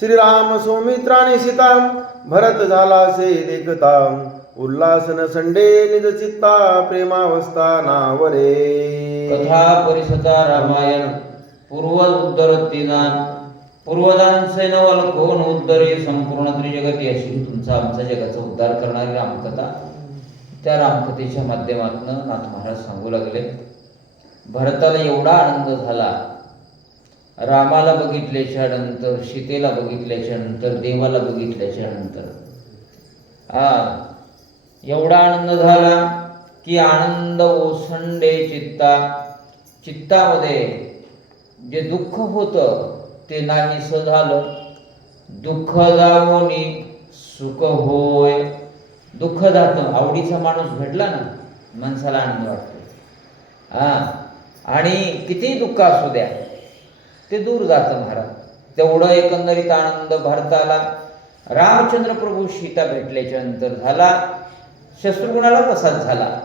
श्रीराम सौमित्राने सीता भरत झाला से देखता उल्हासन संडे निज चित्ता प्रेमावस्था नावरे। कथा परिसता रामायण पूर्व उद्धरतीदान पूर्वजांचे नवल कोण उद्धरे संपूर्ण त्रिजगती अशी तुमचा आमचा जगाचा उद्धार करणारी रामकथा. त्या रामकथेच्या माध्यमातून नाथ महाराज सांगू लागले भरताला एवढा आनंद झाला रामाला बघितल्याच्या नंतर सीतेला बघितल्याच्या नंतर देवाला बघितल्याच्या नंतर. हा एवढा आनंद झाला की आनंद ओसंडे चित्ता. चित्तामध्ये जे दुःख होतं ते नाहीस झालं. दुःख जावोनी सुख होय. दुःख जातं. आवडीचा माणूस भेटला ना माणसाला आनंद वाटतो. हा आणि कितीही दुःख असू द्या ते दूर जातं महाराज. तेवढं एकंदरीत आनंद भारताला. रामचंद्र प्रभू सीता भेटल्याच्या नंतर झाला. शत्रुघ्नाला तसाच झाला.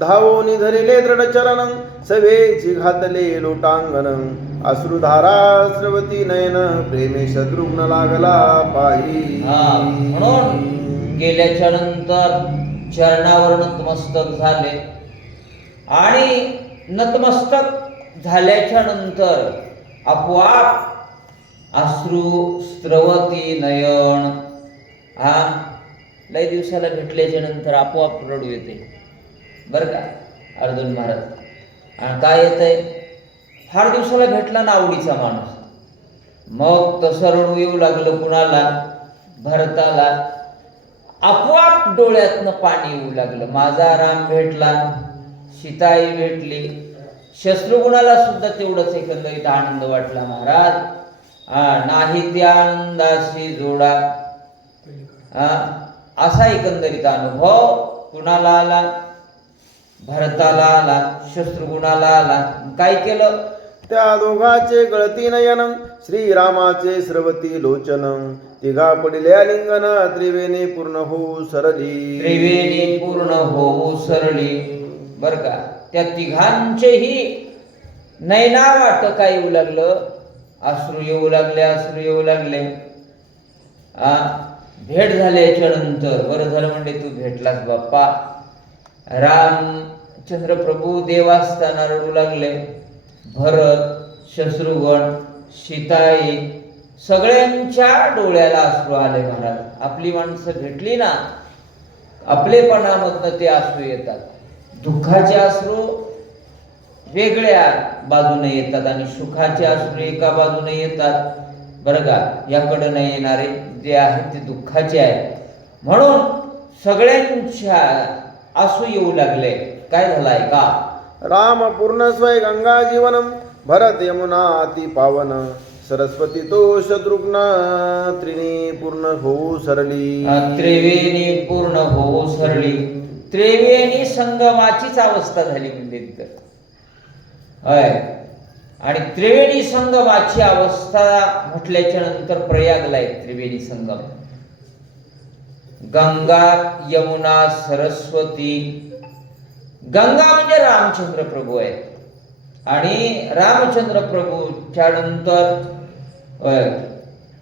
धावोनी धरिले दृढ चरण. सभेची घातले लोटांगण. अश्रुधारा स्रवती नयन. प्रेमे शत्रुघ्न लागला पायी. हा म्हणून गेल्याच्यानंतर चरणावर नतमस्तक झाले. आणि नतमस्तक झाल्याच्यानंतर आपोआप अश्रू स्त्रवती नयन हा लय दिवसाला भेटल्याच्या नंतर आपोआप रडू येते. बरं का अर्जुन महाराज? आणि काय येतंय? फार दिवसाला भेटला ना आवडीचा माणूस. मग तसं रडू येऊ लागलं कुणाला? भरताला. आपोआप डोळ्यातनं पाणी येऊ लागलं. माझा राम भेटला सीताई भेटली शत्रुघ्नाला सुद्धा तेवढंच एकंदरीत आनंद वाटला महाराज. हा, नाही त्या आनंदाशी जोडा. हा, असा एकंदरीत अनुभव कुणाला आला? भरताला आला शत्रुघ्नाला आला. काय केलं? त्या दोघाचे गळती नयन श्रीरामाचे स्रवती लोचन. तिघा पडिल्या लिंगन त्रिवेणी पूर्ण होऊ सरली. त्रिवेणी पूर्ण होऊ सरली. बर का? त्या तिघांचेही नैना वाट काय येऊ लागलं अश्रू येऊ लागले अश्रू येऊ लागले. आ भेट झाल्याच्यानंतर बरं झालं म्हणजे तू भेटलास बाप्पा. रामचंद्र प्रभू देवास्थाना रडू लागले. भरत शत्रुघ्न सीताई सगळ्यांच्या डोळ्याला अश्रू आले महाराज. आपली माणसं भेटली ना आपलेपणामधनं ते अश्रू येतात. दुःखाचे अश्रू वेगळ्या बाजूने येतात आणि सुखाचे अश्रू एका बाजूने येतात. बरं का? याकडं नाही येणारे. जे आहेत ते दुःखाचे आहेत. म्हणून सगळ्यांच्या आसू येऊ लागले. काय झालाय का? राम पूर्ण स्वय गंगा जीवन भरत यमुना अति पावन. सरस्वती तो शत्रुघ्न त्रिणी पूर्ण होऊ सरली. त्रिवेणी पूर्ण होऊ सरली. त्रिवेणी संगमाचीच अवस्था झाली म्हणजे तिथं होय. आणि त्रिवेणी संगमाची अवस्था म्हटल्याच्या नंतर प्रयागला आहे त्रिवेणी संगम. गंगा यमुना सरस्वती. गंगा म्हणजे रामचंद्र प्रभू आहे आणि रामचंद्र प्रभूच्या नंतर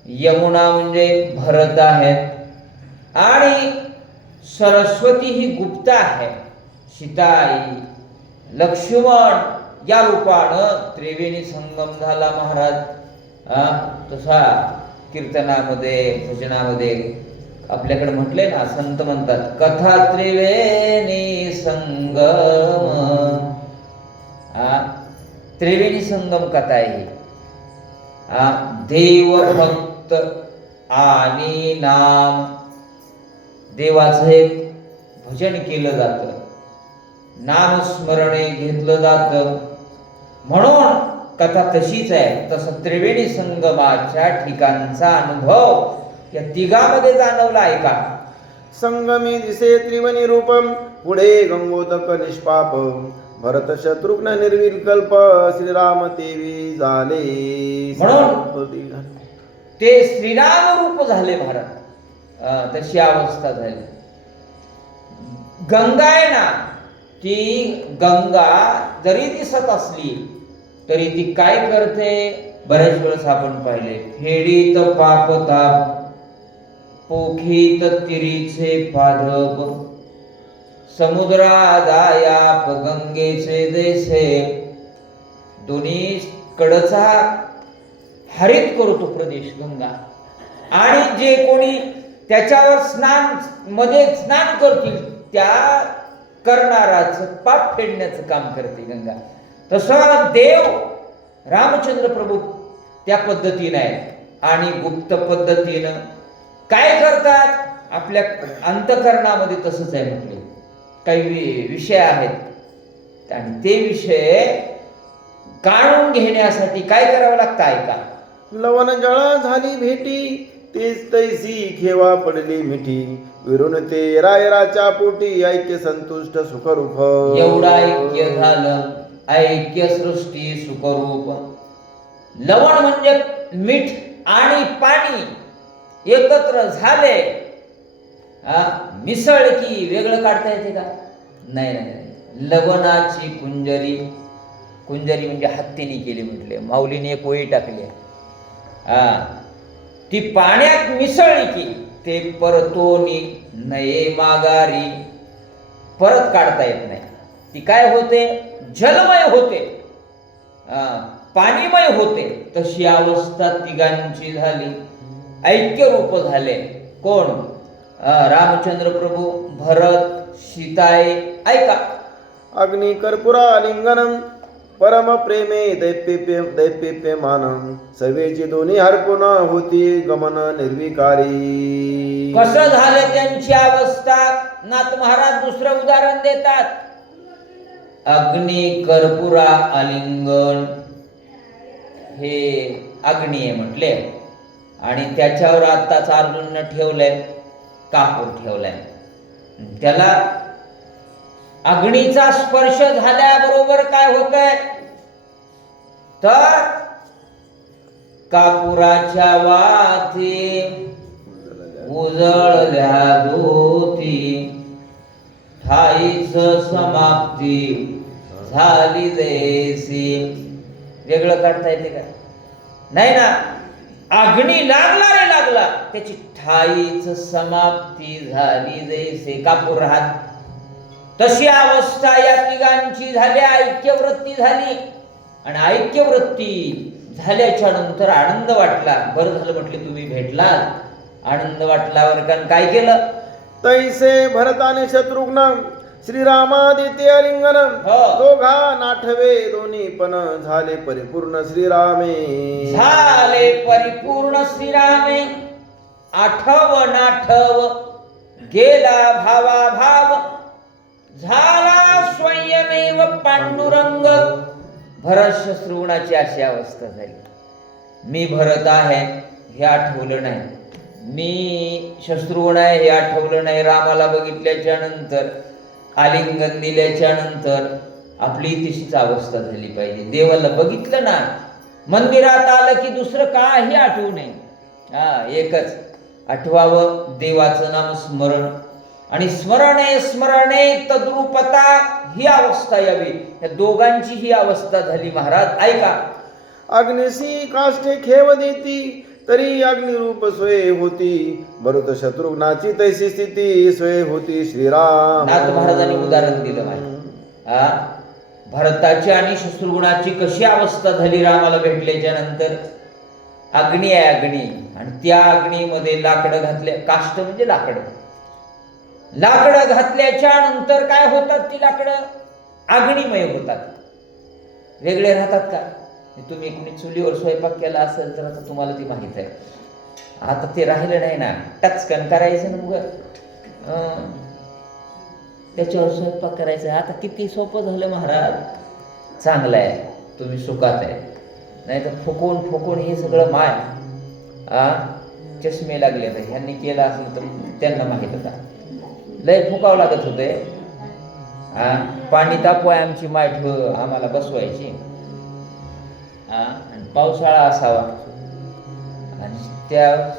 यमुना म्हणजे भरत आहेत. आणि सरस्वती ही गुप्त आहे. सीताई लक्ष्मण या रूपानं त्रिवेणी संगम झाला महाराज. तसा कीर्तनामध्ये भजनामध्ये आपल्याकडे म्हटले ना संत म्हणतात कथा त्रिवेणी संगम. त्रिवेणी संगम कथा आहे देव भक्त आणि नाम देवाचं एक भजन केलं जातं. नामस्मरणे घेतलं जातं. म्हणून कथा तशीच आहे. तसं त्रिवेणी संगमाच्या ठिकाणचा अनुभव या तिघामध्ये जाणवला आहे का? संगमी दिसे त्रिवनी रूपम पुढे गंगोदक निष्पाप भरत शत्रुघ्न निर्विकल्प श्रीराम तेवी झाले. म्हणून ते श्रीराम रूप झाले अं, तशी अवस्था झाली. गंगा आहे ना ती गंगा जरी दिसत असली तरी ती काय करते? बऱ्याच वेळेस आपण पाहिले फेडीत पापताप पोखीत तिरीचे पाधप समुद्रादायाप गंगेचे देशे दोन्ही कडचा हरित करतो प्रदेश गंगा. आणि जे कोणी त्याच्यावर स्नानमध्ये स्नान करतील त्या करणाराच पाप फेडण्याचं काम करते गंगा. तसा देव रामचंद्र प्रभू त्या पद्धतीनं आहे. आणि गुप्त पद्धतीनं काय करतात? आपल्या अंतकरणामध्ये तसंच आहे म्हटले. काही वि- विषय आहेत. आणि ते विषय काढून घेण्यासाठी काय करावं लागतं ऐका. लवण जळा झाली भेटी. तेच तैसी खेवा पडली मिठी. विरून ते रायराच्या पोटी ऐक्य संतुष्ट सुखरूप. एवढं ऐक्य झालं ऐक्य सृष्टी सुखरूप. लवण म्हणजे मीठ आणि पाणी एकत्र झाले. हा, मिसळ की वेगळं काढता येते का? नाही नाही लवणाची कुंजरी कुंजरी म्हणजे हत्तीने केली म्हटले. माऊलीने एक ओळी टाकली आहे. हा ती पाण्यात मिसळली की ते परतोनी नये माघारी. परत काढता येत नाही. ती काय होते? जलमय होते. पाणीमय होते. तशी अवस्था तिघांची झाली. ऐक्य रूप झाले. कोण? रामचंद्र प्रभू भरत सीताई ऐका. अग्नि कर्पुरा लिंगनम परम प्रेमे दैप्य दैप्य मानम सर्वेची दोन्ही हरपून होती गमन निर्विकारी। कस झालं त्यांची अवस्था? नाथ महाराज दुसरं उदाहरण देतात. अग्नी कर्पुरा आलिंगन हे अग्नी आहे म्हटले. आणि त्याच्यावर आत्ताच अर्जुननं ठेवलंय कापूर ठेवलाय. त्याला अग्नीचा स्पर्श झाल्याबरोबर काय होत तर कापुराच्या वाती उजळल्या धोती. ठाईच समाप्ती झाली देसी. वेगळं काढता येते का? नाही ना. अग्नी लागला रे लागला. त्याची ठाईच समाप्ती झाली जैसे कापूर राहत तशी अवस्था या तिघांची झाली ऐक्यवृत्ती झाली. आणि ऐक्यवृत्ती झाल्याच्यानंतर आनंद वाटला. बरं झालं म्हटले तुम्ही भेटलात. आनंद वाटल्यावर कारण काय केलं? तैसे भरताने शत्रुघ्न श्रीरामादित्य लिंगन. हो. दोघा नाठवे दोन्ही पण झाले परिपूर्ण श्रीरामे. झाले परिपूर्ण श्रीरामे. आठव नाठव गेला भावा भाव झाला स्वयमेव पांडुरंग. भरत श्रवणाची अशी अवस्था झाली. मी भरत आहे हे आठवलं नाही. मी शत्रुघ्न आहे हे आठवलं नाही. रामाला बघितल्याच्या नंतर आलिंगन दिल्याच्या नंतर आपली तशीच अवस्था झाली पाहिजे. देवाला बघितलं ना मंदिरात आलं की दुसरं काही आठवू नये. हा एकच. आठवावं देवाचं नाम स्मरण आणि स्मरणे स्मरणे तद्रुपता ही अवस्था यावी. या दोघांची ही अवस्था झाली महाराज. ऐका. अग्निशी काष्टे खेव देती तरी अग्निरूप सोय होती. भरत शत्रुघ्नाची तैसी स्थिती सोय होती श्रीराम. नाथ महाराजांनी उदाहरण दिलं भरताची आणि शत्रुघ्नाची कशी अवस्था झाली रामाला भेटल्याच्या नंतर? अग्नी आहे अग्नी. आणि त्या अग्नीमध्ये लाकडं घातल्या. काष्ट म्हणजे लाकडं. लाकडं घातल्याच्या नंतर काय होतात ती लाकडं? अग्निमय होतात. वेगळे राहतात का? तुम्ही कुणी चुलीवर स्वयंपाक केला असेल तर आता तुम्हाला ती माहीत आहे. आता ते राहिलं नाही ना. टचकन करायचं ना मग त्याच्यावर स्वयंपाक करायचा. आता किती सोपं झालं महाराज. चांगलं आहे. तुम्ही सुखात आहे. नाही तर फुकून फुकून हे सगळं माय. आ? चष्मे लागले तर ह्यांनी केलं असेल तर त्यांना माहीत होता. लय फुकावं लागत होते. पाणी तापवाय आमची माठ आम्हाला बसवायची. आणि पावसाळा असावा. आणि त्या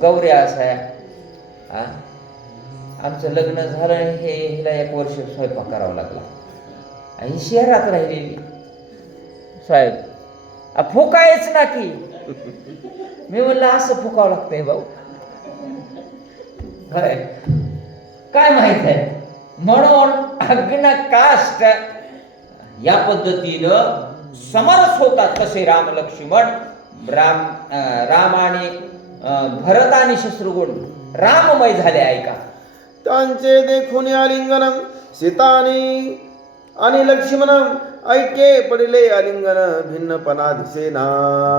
गौऱ्या असाया. आमचं लग्न झालं आणि हे हिला एक वर्ष स्वयंपाक करावा लागला. आणि ही शहरात राहिलेली. साहेब फुकायच ना की. मी म्हणलं असं फुकावं लागतंय भाऊ. होय. काय माहीत आहे? म्हणून अग्न काष्ट या पद्धतीनं समरस होतात तसे राम लक्ष्मण राम अं, राम आणि अं, भरत आणि शत्रुघ्न. राममय झाले ऐका. त्यांचे देखून आलिंगनम सीतानी आणि लक्ष्मणम ऐके पडिले आलिंगन भिन्नपणा दिसेना.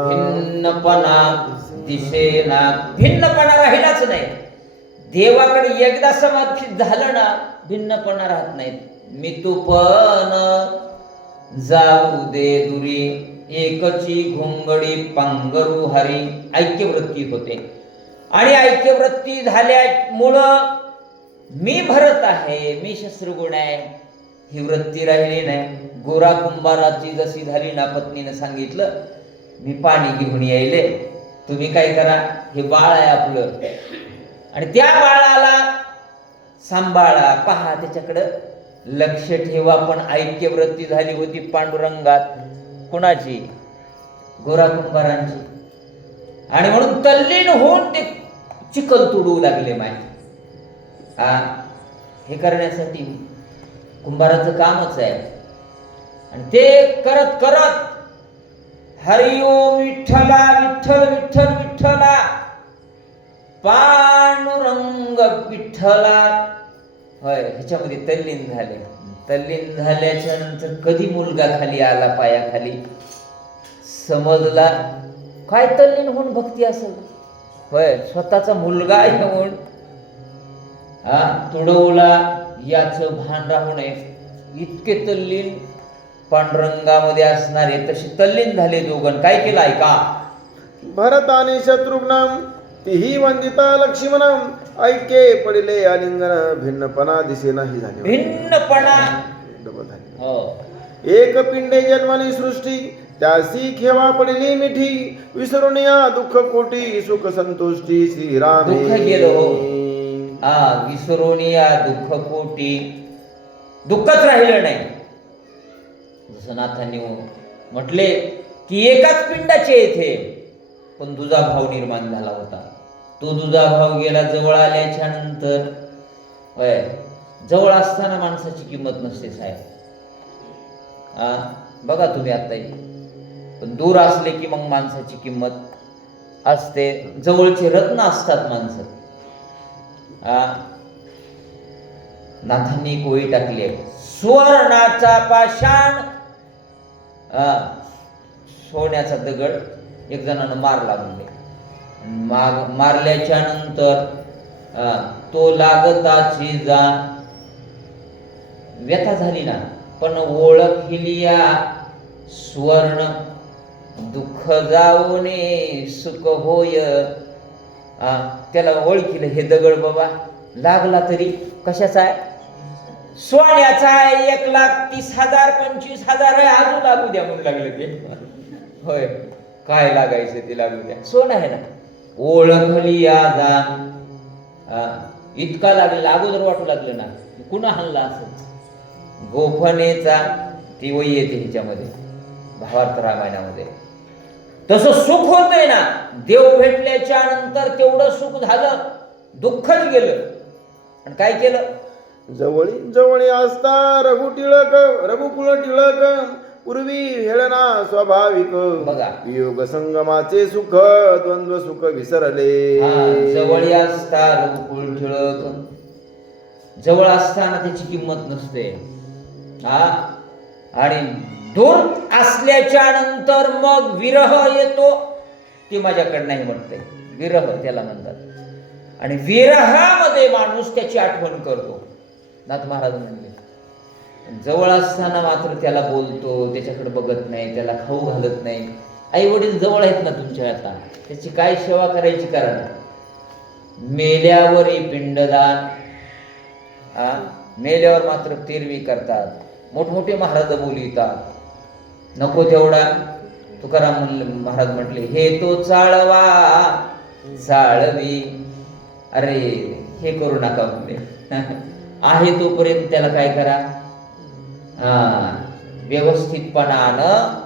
भिन्नपणा दिसेना. भिन्नपणा राहिलाच नाही. देवाकडे एकदा समाधित झालं ना भिन्नपणा राहत नाहीत. मी तू पण जाऊ दे दुरी. एकची घोंगडी पांगरू हरी. ऐक्यवृत्ती होते. आणि ऐक्यवृत्ती झाल्यामुळं मी भरत आहे मी शस्त्रगुण आहे. ही वृत्ती राहिली नाही. गोरा कुंभाराची जशी झाली ना पत्नीनं सांगितलं मी पाणी घेऊन यायले. तुम्ही काय करा हे बाळ आहे आपलं. आणि त्या बाळाला सांभाळा. पहा त्याच्याकडं लक्ष ठेवा. पण ऐक्यवृत्ती झाली होती पांडुरंगात. कुणाची? गोरा कुंभारांची आणि म्हणून तल्लीन होऊन ते चिखल तुडवू लागले माहिती हा हे करण्यासाठी कुंभाराचं कामच आहे. आणि ते करत करत हरिओम विठ्ठला विठ्ठल विठ्ठल विठ्ठला. पांडुरंग विठ्ठला होय ह्याच्यामध्ये तल्लीन झाले. तल्लीन झाल्याच्यानंतर कधी मुलगा खाली आला पायाखाली? समजला? काय तल्लीन होऊन भक्ती असेल? होय स्वतःचा मुलगा येऊन हा तुडवला याचं भान राहू नये. इतके तल्लीन पांडुरंगामध्ये असणारे तसे तल्लीन झाले दोघं. काय केलं ऐका? भरत आणि शत्रुघ्न तिही वंदिता लक्ष्मणम ऐके पडिले आलिंगन भिन्नपणा दिसेना ही झाली. भिन्नपणा. डबल झाली. हो. एक पिंडे जन्मनी सृष्टी त्यासी खेवा पडली मिठी. विसरून या दुःख कोटी सुख संतुष्टी श्रीरामे. दुःख गेलं हो. हा विसरून या दुःख कोटी. दुःखच राहिलं नाही. जसं नाथांनी म्हटले की एकाच पिंडाचे येथे पण दुजा भाव निर्माण झाला होता. तो दुधा भाव गेला जवळ आल्याच्यानंतर होय जवळ असताना माणसाची किंमत नसते साहेब. हा बघा तुम्ही आता पण दूर असले की मग माणसाची किंमत असते. जवळचे रत्न असतात माणसं. हा. नाथांनी कोळी टाकली आहे. सुवर्णाचा पाषाण. सोन्याचा दगड एक जणानं मार लागून माग मारल्याच्या नंतर तो लागताची जाण व्यथा झाली ना. पण ओळखिलिया स्वर्ण दुःख जाऊने सुख होय. त्याला ओळखील हे दगड बाबा. लागला तरी कशाचा आहे? सोन्याचा आहे. एक लाख तीस हजार पंचवीस हजार आहे. अजून लागू द्या म्हणून लागलं ते. होय. काय लागायचं ते लागू द्या. सोनं आहे ना. ओळखली या इतका लागला अगोदर वाटू लागलं ना. कुणा हल्ला असं? गोफनेचा ती वय येते हिच्यामध्ये भावार्थ रामायणामध्ये. तसं सुख होतंय ना. देव भेटल्याच्या नंतर तेवढं सुख झालं दुःखच गेलं. आणि काय केलं? जवळी जवळी असता रघु टिळक रघुकुळ टिळक. पूर्वी हेळना स्वाभाविक. बघा. योग संगमाचे सुख द्वंद्व सुख विसरले. जवळ असता जवळ असताना त्याची किंमत नसते. हा? आणि दूर असल्याच्या नंतर मग विरह येतो. ती माझ्याकडे नाही म्हणते. विरह त्याला म्हणतात. आणि विरहामध्ये माणूस त्याची आठवण करतो. नाथ महाराज म्हणले जवळ असताना मात्र त्याला बोलतो त्याच्याकडे बघत नाही त्याला खाऊ घालत नाही. आई वडील जवळ आहेत ना तुमच्या आता? त्याची काय सेवा करायची करा मेल्यावरही पिंडदान. हा मेल्यावर मात्र तेरवी करतात. मोठमोठे महाराज बोलितात नको तेवढा. तुकाराम महाराज म्हटले हे तो चाळवा. चाळवी. अरे हे करू नका म्हणले आहे तोपर्यंत त्याला काय करा? व्यवस्थितपणानं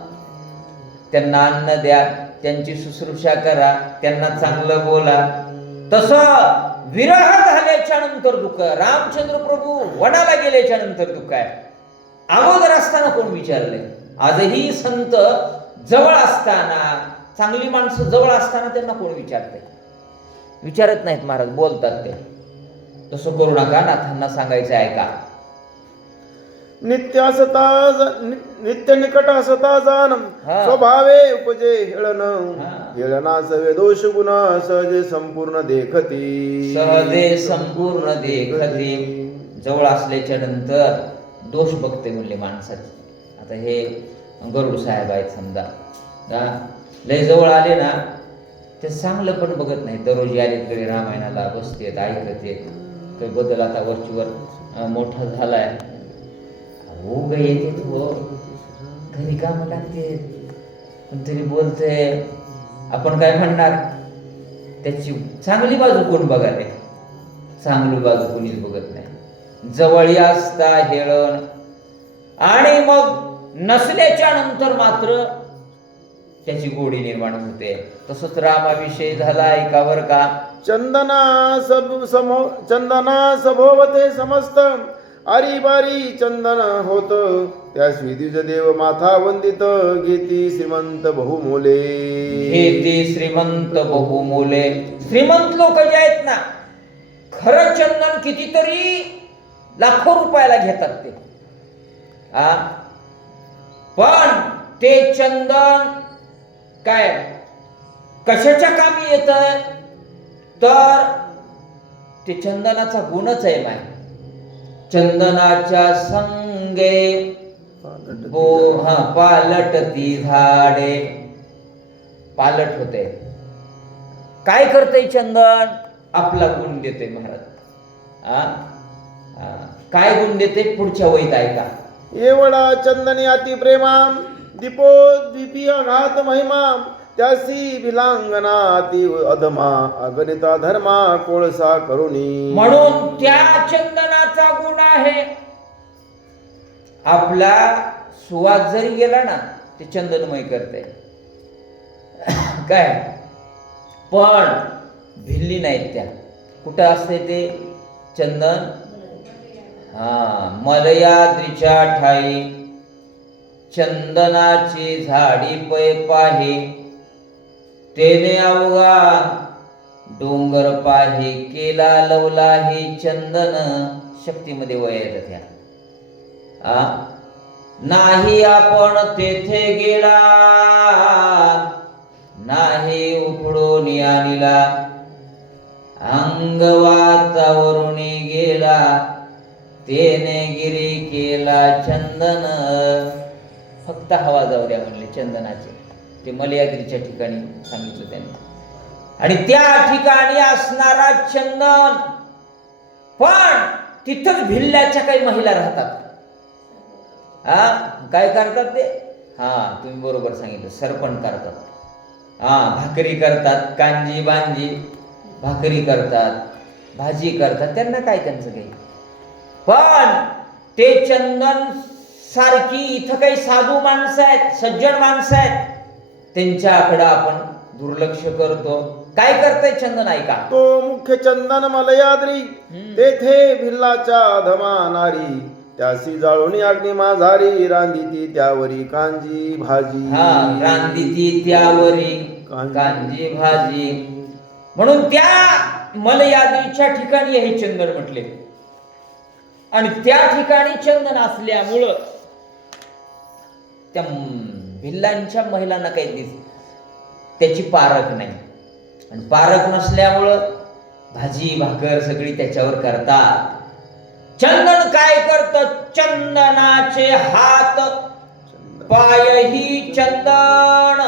त्यांना अन्न द्या त्यांची शुश्रूषा करा त्यांना चांगलं बोला. तसं विरह झाल्याच्यानंतर दुःख रामचंद्र प्रभू वनाला गेल्याच्यानंतर दुःख आहे. अगोदर असताना कोण विचारले आजही संत जवळ असताना चांगली माणसं जवळ असताना त्यांना कोण विचारते विचारत नाहीत महाराज बोलतात ते. तसं करू नका नाथांना सांगायचं आहे का? नित्य नि- नित्य निकट असता जाण हा. स्वभावे उपजे हेळन. सवे दोष गुण सहजे संपूर्ण देखती. सहजे संपूर्ण देखते. जवळ असल्याच्या नंतर दोष बघते म्हणले माणसाचे. आता हे गरुड साहेब आहेत समजा. लय जवळ आले ना ते चांगलं पण बघत नाही. दररोज आले तिकडे रामायणाला बसतेत ऐकत येत. काही बदल आता वरचीवर मोठा झालाय. हो ग येते तू घरी काम लागते. कोणतरी तरी बोलते आपण काय म्हणणार? त्याची चांगली बाजू कोण बघाले चांगली बाजू कोणीच बघत नाही. जवळी असता हेळण. आणि मग नसल्याच्या नंतर मात्र त्याची गोडी निर्माण होते. तसंच रामाविषयी झाला ऐकावर का? चंदना सब समो चंदना सभोवते समस्त. आरी बारी चंदन होत. त्या द्विज देव माथा वंदित. घेती श्रीमंत बहुमोले. हे ते श्रीमंत बहुमोले. श्रीमंत लोक जे आहेत ना खरं चंदन कितीतरी लाखो रुपयाला घेतात ते. आ? पण ते चंदन काय कशाच्या कामी येत तर ते चंदनाचा गुणच आहे माय. चंदनाच्या संगे बो हा पालटती झाडे. पालट होते. काय करते चंदन? आपला गुण देते महाराज. काय गुण देते? पुढच्या वहीत ऐका. एवढा चंदनी अति प्रेमा दीपो द्वितीय घात महिमा त्यासी विलांगना ती अधमा अगणिता धर्मा कोळसा करुणी. म्हणून त्या चंदनाचा गुण आहे. आपला सुवास जरी गेला ना ते चंदनमय करते काय? पण भिल्ली नाहीत त्या. कुठं असते ते? चंदन? हा मलयाद्रीच्या ठाई. चंदनाची झाडी पै पाही. तेने अवघा डोंगर पाहे केला लवला हे चंदन. शक्तीमध्ये वय येतात आ? नाही आपण तेथे गेला. नाही उकडून आणला. अंगवातावरून गेला. तेने गिरी केला चंदन. फक्त हवा जाऊ द्या म्हणले चंदनाचे. ते मलयाद्रीच्या ठिकाणी सांगितलं त्यांनी. आणि त्या ठिकाणी असणारा चंदन. पण तिथंच भिल्ल्याच्या काही महिला राहतात. हा काय करतात ते? हा तुम्ही बरोबर सांगितलं सरपण करतात. हा भाकरी करतात कांजी बांजी भाकरी करतात भाजी करतात त्यांना काय त्यांचं काही? पण ते चंदन सारखी इथं काही साधू माणसं आहेत सज्जन माणसं आहेत. त्यांच्याकडं आपण दुर्लक्ष करतो काय करतंय चंदन ऐका तो मुख्य चंदन मलयाद्री. तेथे भिल्लाच्या धमा नारी त्यासी जाळोनी अग्नी माझारी रांदिती त्यावरी कांजी भाजी हा रांदिती त्यावरी कांजी. भाजी म्हणून त्या मलयादीच्या ठिकाणी हे चंदन म्हटले आणि त्या ठिकाणी चंदन असल्यामुळं त्या भिल्लांच्या महिलांना काही दिस त्याची पारख नाही. आणि पारख नसल्यामुळं भाजी भाकर सगळी त्याच्यावर करतात. चंदन काय करत? चंदनाचे हात. पायही चंदन.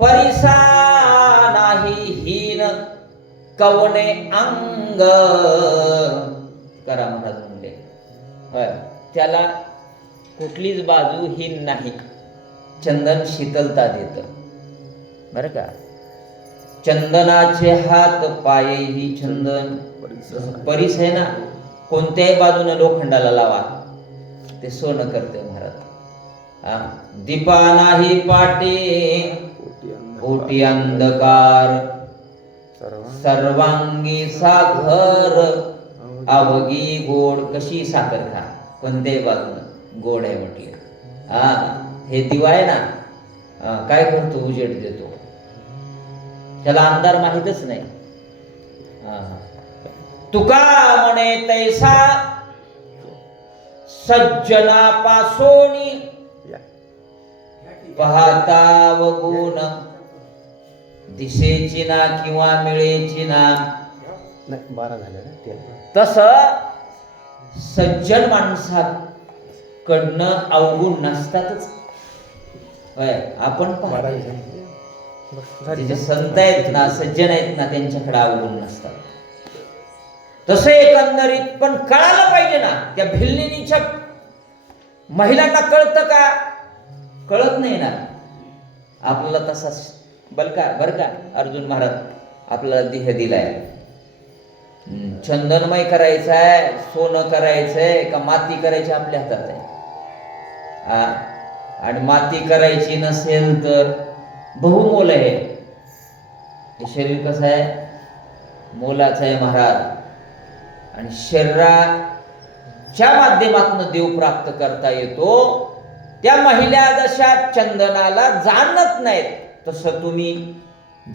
परिसा नाही हीन. कवने अंग. करा महाराज म्हणले त्याला कुठलीच बाजू हीन नाही. चंदन शीतलता देत. बरं का? चंदनाचे हात पाये ही चंदन. परिस परीस आहे ना? कोणत्याही बाजूने लोखंडाला लावा. ते सोनं करते महाराज. दीपा नाही पाटे ओटी अंधकार. सर्वांगी साखर. अवगी गोड कशी साखर खा? कोणत्याही बाजून. गोड आहे म्हटले. हा? हे दिवा आहे ना काय करतो उजेड देतो. त्याला अंधार माहीतच नाही. तुका म्हणे तैसा सज्जनापासोनी या. पाहता व गुण. दिसेची ना किंवा मिळेची ना. बारा झाले तस सज्जन माणसाकडनं अवगुण नसतातच. आपण जे. संत आहेत ना सज्जन आहेत ना त्यांच्याकडे अवगुण नसतात. तसं एकंदरीत पण कळायला पाहिजे ना त्या भिल्लिनीच्या महिलांना कळतं का? कळत नाही ना. आपल्याला तसाच बल का बर का अर्जुन महाराज आपल्याला देह दिलाय. चंदनमय करायचं आहे सोनं करायचंय का माती करायची आपल्या हातात आहे. आणि माती करायची नसेल तर बहुमोल आहे. हे शरीर कसं आहे? मोलाचं आहे महाराज. आणि शरीराच्या माध्यमातून देव प्राप्त करता येतो त्या महिला जशा चंदनाला जाणत नाहीत तसं तुम्ही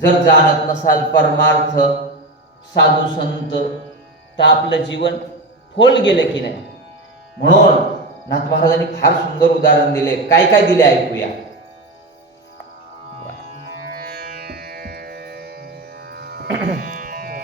जर जाणत नसाल परमार्थ साधू संत तर आपलं जीवन फोल गेलं की नाही? म्हणून नाथ महाराजांनी फार सुंदर उदाहरण दिले. काय काय दिले ऐकूया?